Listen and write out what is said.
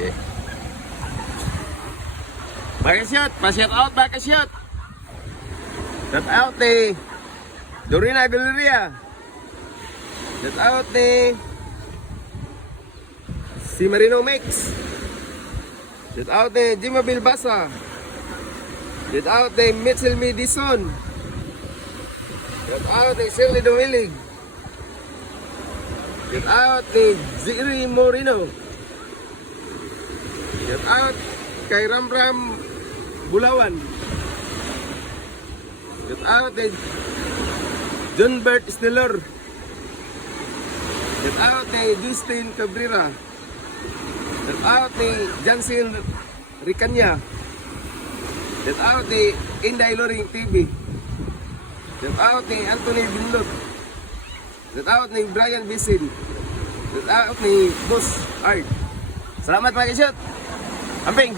Okay. Baka-shoot! Pa-shout out, baka-shoot! Shout out ni Dorina Galeria. Shout out ni si Marino Mix. Shout out ni Jima Bilbasa. Shout out ni Mitchell Midison. Shout out ni Shirley Dumilig. Shout out ni Ziri Moreno. Shout out kay Ramram Bulawan. Shout out ni John Bert Stiller. Shout out ni Justin Cabrera. Shout out ni Jansen Ricanya. Shout out ni Inday Loring TV. Shout out ni Anthony Binlot. Shout out ni Brian Bisin. Shout out ni Boss Art. Salamat mga kishoot. Amping.